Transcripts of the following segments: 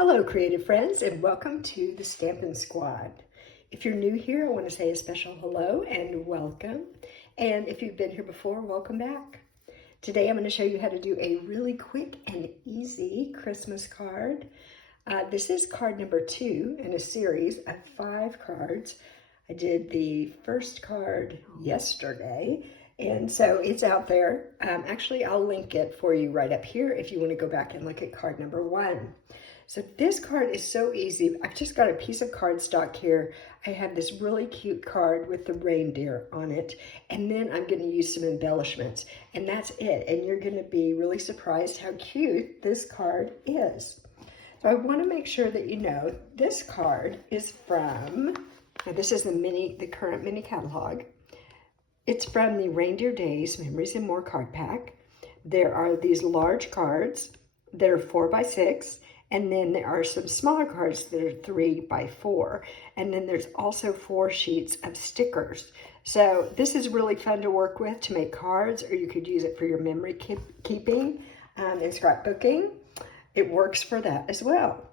Hello, creative friends, and welcome to the Stampin' Squad. If you're new here, I want to say a special hello and welcome. And if you've been here before, welcome back. Today I'm going to show you how to do a really quick and easy Christmas card. This is card number 2 in a series of 5 cards. I did the first card yesterday, and so it's out there. Actually, I'll link it for you right up here if you want to go back and look at card number 1. So this card is so easy. I've just got a piece of cardstock here. I have this really cute card with the reindeer on it, and then I'm going to use some embellishments, and that's it. And you're going to be really surprised how cute this card is. So I want to make sure that you know this card is from, now this is the current mini catalog. It's from the Reindeer Days Memories and More card pack. There are these large cards that are 4 by 6. And then there are some smaller cards that are 3 by 4. And then there's also 4 sheets of stickers. So this is really fun to work with to make cards, or you could use it for your memory keeping and scrapbooking. It works for that as well.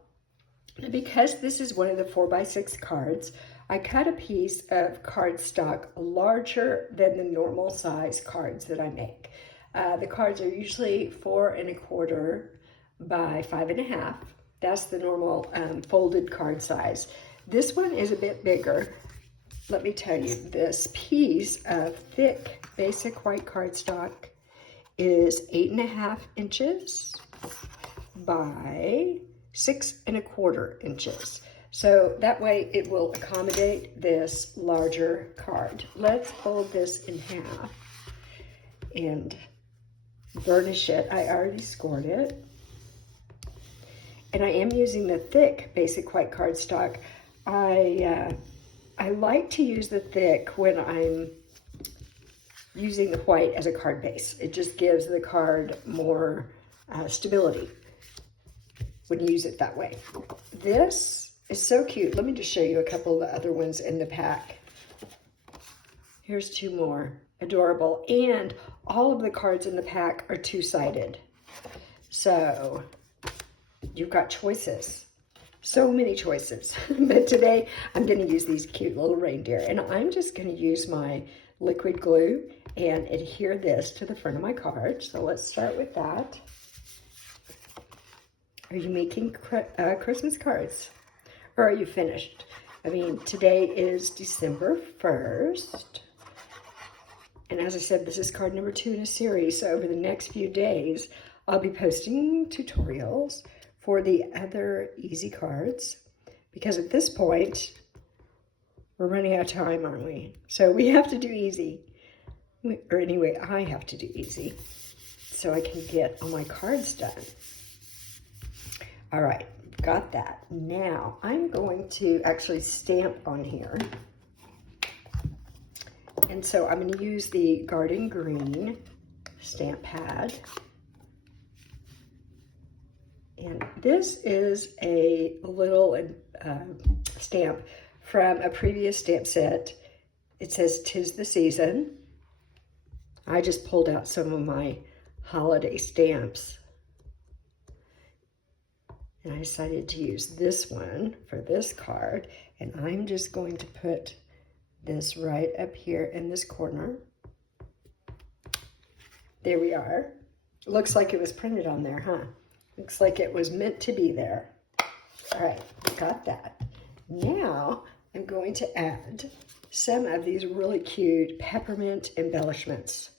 And because this is one of the 4 by 6 cards, I cut a piece of cardstock larger than the normal size cards that I make. The cards are usually 4 1/4 by 5 1/2. That's the normal folded card size. This one is a bit bigger. Let me tell you, this piece of thick basic white cardstock is 8 1/2 inches by 6 1/4 inches. So that way it will accommodate this larger card. Let's fold this in half and burnish it. I already scored it. And I am using the thick basic white cardstock. I like to use the thick when I'm using the white as a card base. It just gives the card more stability when you use it that way. This is so cute. Let me just show you a couple of the other ones in the pack. Here's 2 more. Adorable. And all of the cards in the pack are 2-sided. So you've got choices, so many choices. But today I'm going to use these cute little reindeer, and I'm just going to use my liquid glue and adhere this to the front of my card. So let's start with that. Are you making Christmas cards, or are you finished? I mean, today is December 1st. And as I said, this is card number 2 in a series. So over the next few days, I'll be posting tutorials for the other easy cards, because at this point, we're running out of time, aren't we? So we have to do easy. Or anyway, I have to do easy so I can get all my cards done. All right, got that. Now I'm going to actually stamp on here. And so I'm going to use the Garden Green stamp pad. And this is a little stamp from a previous stamp set. It says, "'Tis the season." I just pulled out some of my holiday stamps. And I decided to use this one for this card. And I'm just going to put this right up here in this corner. There we are. Looks like it was printed on there, huh? Looks like it was meant to be there. All right, got that. Now I'm going to add some of these really cute peppermint embellishments.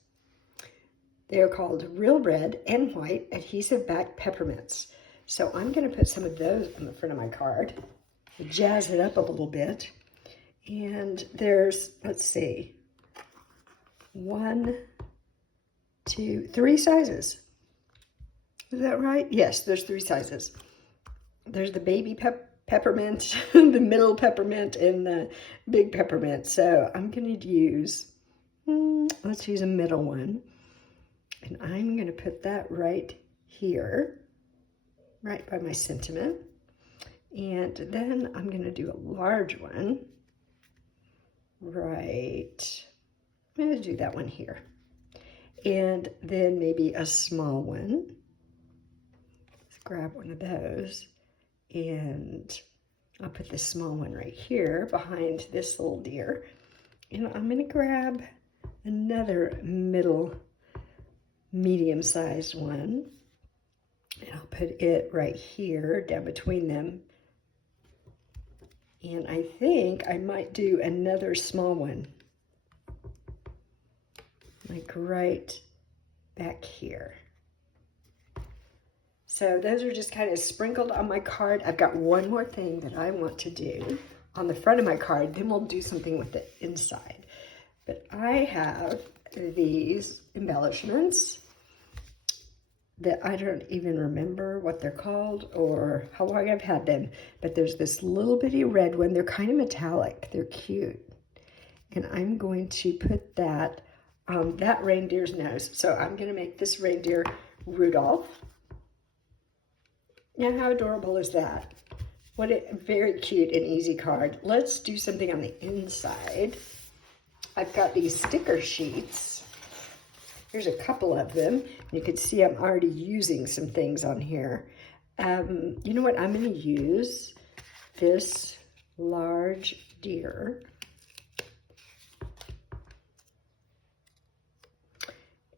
They are called Real Red and White Adhesive Back Peppermints. So I'm going to put some of those on the front of my card, jazz it up a little bit. And there's, let's see, 1, 2, 3 sizes. Is that right? Yes, there's 3 sizes. There's the baby peppermint, the middle peppermint, and the big peppermint. So I'm going to use, let's use a middle one. And I'm going to put that right here, right by my sentiment. And then I'm going to do a large one. Right. I'm going to do that one here. And then maybe a small one. Let's grab one of those And I'll put the small one right here behind this little deer. And I'm going to grab another medium-sized one. And I'll put it right here, down between them. And I think I might do another small one, like right back here. So those are just kind of sprinkled on my card. I've got one more thing that I want to do on the front of my card, then we'll do something with the inside. But I have these embellishments that I don't even remember what they're called or how long I've had them, but there's this little bitty red one. They're kind of metallic. They're cute. And I'm going to put that on that reindeer's nose. So I'm going to make this reindeer Rudolph. Now, how adorable is that? What a very cute and easy card. Let's do something on the inside. I've got these sticker sheets. There's a couple of them. You can see I'm already using some things on here. You know what? I'm going to use this large deer.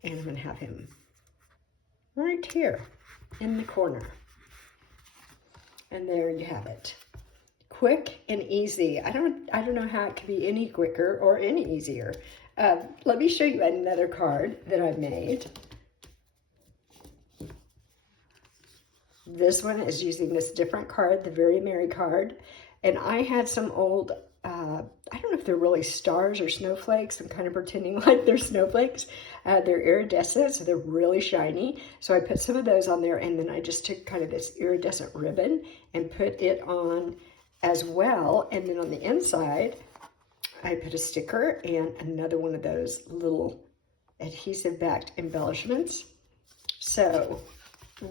And I'm going to have him right here in the corner. And there you have it. Quick and easy. I don't know how it could be any quicker or any easier. Let me show you another card that I made. This one is using this different card, the Very Merry card. And I had some old, I don't know if they're really stars or snowflakes. I'm kind of pretending like they're snowflakes. They're iridescent, so they're really shiny. So I put some of those on there, and then I just took kind of this iridescent ribbon and put it on as well. And then on the inside, I put a sticker and another one of those little adhesive-backed embellishments. So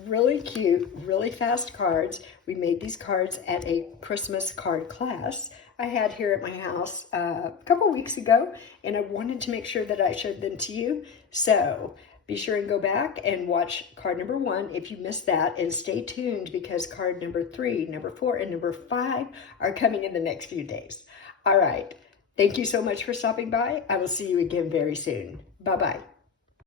really cute, really fast cards. We made these cards at a Christmas card class I had here at my house a couple weeks ago, and I wanted to make sure that I showed them to you. So be sure and go back and watch card number 1 if you missed that, and stay tuned because card number 3, number 4, and number 5 are coming in the next few days. All right. Thank you so much for stopping by. I will see you again very soon. Bye-bye.